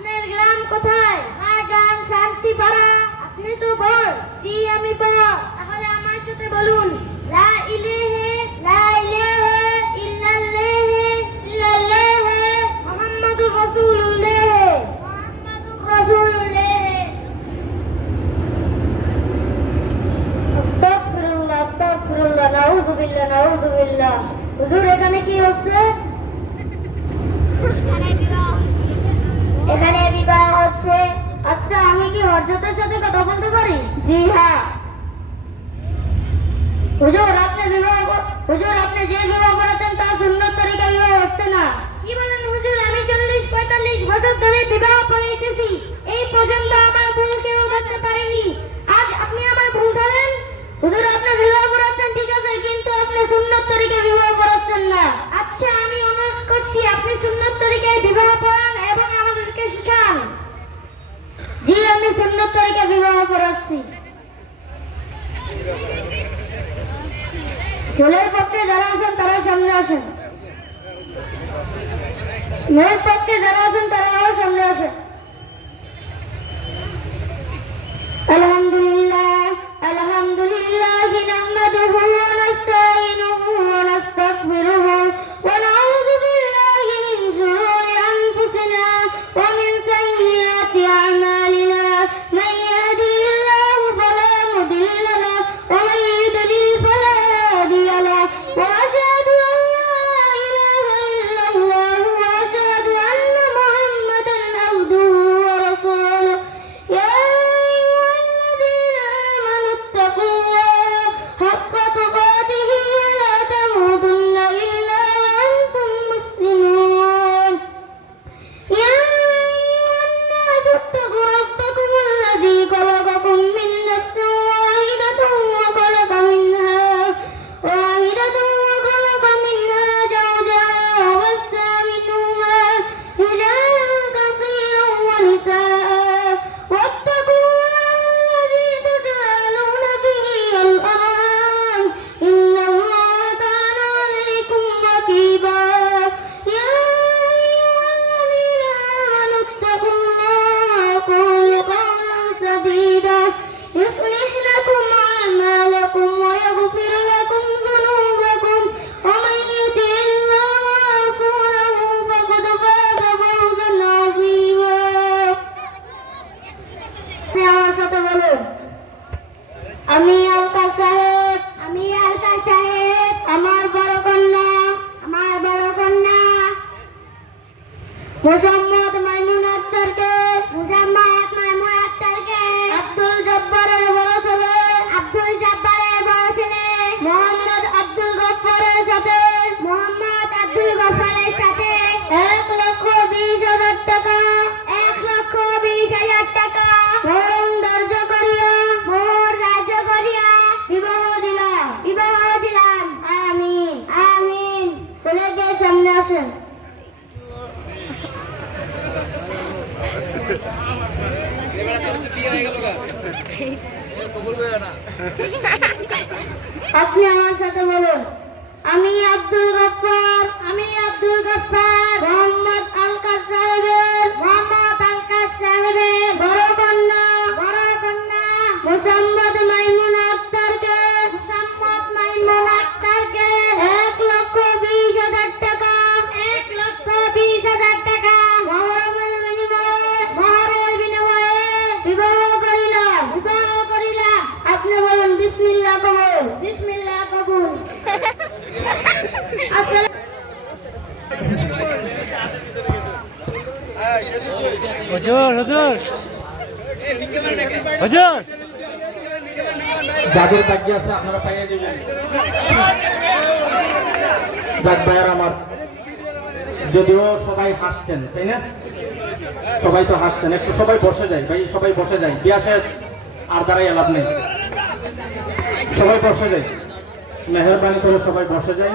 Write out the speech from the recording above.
আপনার গ্রাম কোথায়? আমার গ্রাম শান্তিপাড়া। আপনি তো বড়। জি আমি বড়। তাহলে আমার সাথে বলুন, লা ইলাহা লা ইলাহা ইল্লাল্লাহ ইল্লাল্লাহ মুহাম্মাদুর রাসূলুল্লাহ মুহাম্মাদুর রাসূলুল্লাহ। আস্তাগফিরুল্লাহ আস্তাগফিরুল্লাহ নাউযুবিল্লাহ নাউযুবিল্লাহ। হুজুর এখানে কি হচ্ছে? এখানে বিবাহ হচ্ছে। আচ্ছা আমি কি হযরতের সাথে কথা বলতে পারি? জি হ্যাঁ। হুজুর আপনি যে বিবাহ করেছেন তা সুন্নত তরিকায় বিবাহ হচ্ছে না। কি বলেন হুজুর? আমি 40-45 বছর ধরে বিবাহ পড়াইতেছি, এই পর্যন্ত আমার ভুল কেউ ধরতে পারেনি। আজ আপনি আমার ভুল ধরেন? হুজুর আপনি বিবাহ পড়াচ্ছেন ঠিক আছে, কিন্তু আপনি সুন্নত তরিকায় বিবাহ পড়াচ্ছেন না। আচ্ছা আমি অনুরোধ করছি আপনি সুন্নত তরিকায় বিবাহ পড়ান এবং আমাদেরকে শিখান। জি আমি সুন্নত তরিকায় বিবাহ পড়াচ্ছি। ছেলের পক্ষে যারা আছেন তারা সামনে আসেন, মেয়ের পক্ষে যারা আছেন তারাও সামনে আসেন। আলহামদুলিল্লাহ আলহামদুলিল্লাহ নাহমাদুহু ওয়া নাস্তাঈনুহু ওয়া নাস্তাগফিরুহু ওয়া নাউযু বিল্লাহি মিন শুরুরি আনফুসিনা ওয়া মিন সাইয়্যাতি আ'মালিনা মান ইয়াহদিহিল্লাহু ফালা মুদিল্লা লাহু ওয়া মান ইউদ্লিল ফালা হাদিয়া লাহু ওয়া আশহাদু আন লা ইলাহা ইল্লাল্লাহ ওয়া আশহাদু আন্না মুহাম্মাদান আবদুহু ওয়া রাসূলুহু। ইয়া আমি আলকা সাহেব আমার বড় কন্যা মোসাম্মদ মাইমুন আক্তারকে আব্দুল জব্বারের বড় ছেলে মোহাম্মদ আব্দুল গফফারের সাথে 1,20,000 টাকা মোহর ধার্য করিয়া বিবাহ দিলাম। আমিন। ছেলেকে সামনে আসেন। আপনি আমার সাথে বলুন, আমি আব্দুল গফফার মোহাম্মদ আলকা সাহেবের বড় কন্যা মোসাম্মদ মাইমুন আক্তারকে 1,20,000 টাকা মোহরের বিনিময়ে বিবাহ করিলাম। আপনি বলুন বিসমিল্লাহ কবুল। হুজুর যাদের বাকি আছে আপনারা পাইয়ে দেবেন। যাক ভাইয়ার আমার, যদিও সবাই হাসছেন তাই না, সবাই তো হাসছেন, একটু সবাই বসে যায় ভাই, সবাই বসে যায়, বিয়া শেষ আর দাঁড়াই লাভ নেই, সবাই বসে যায়, মেহরবানি করে সবাই বসে যায়।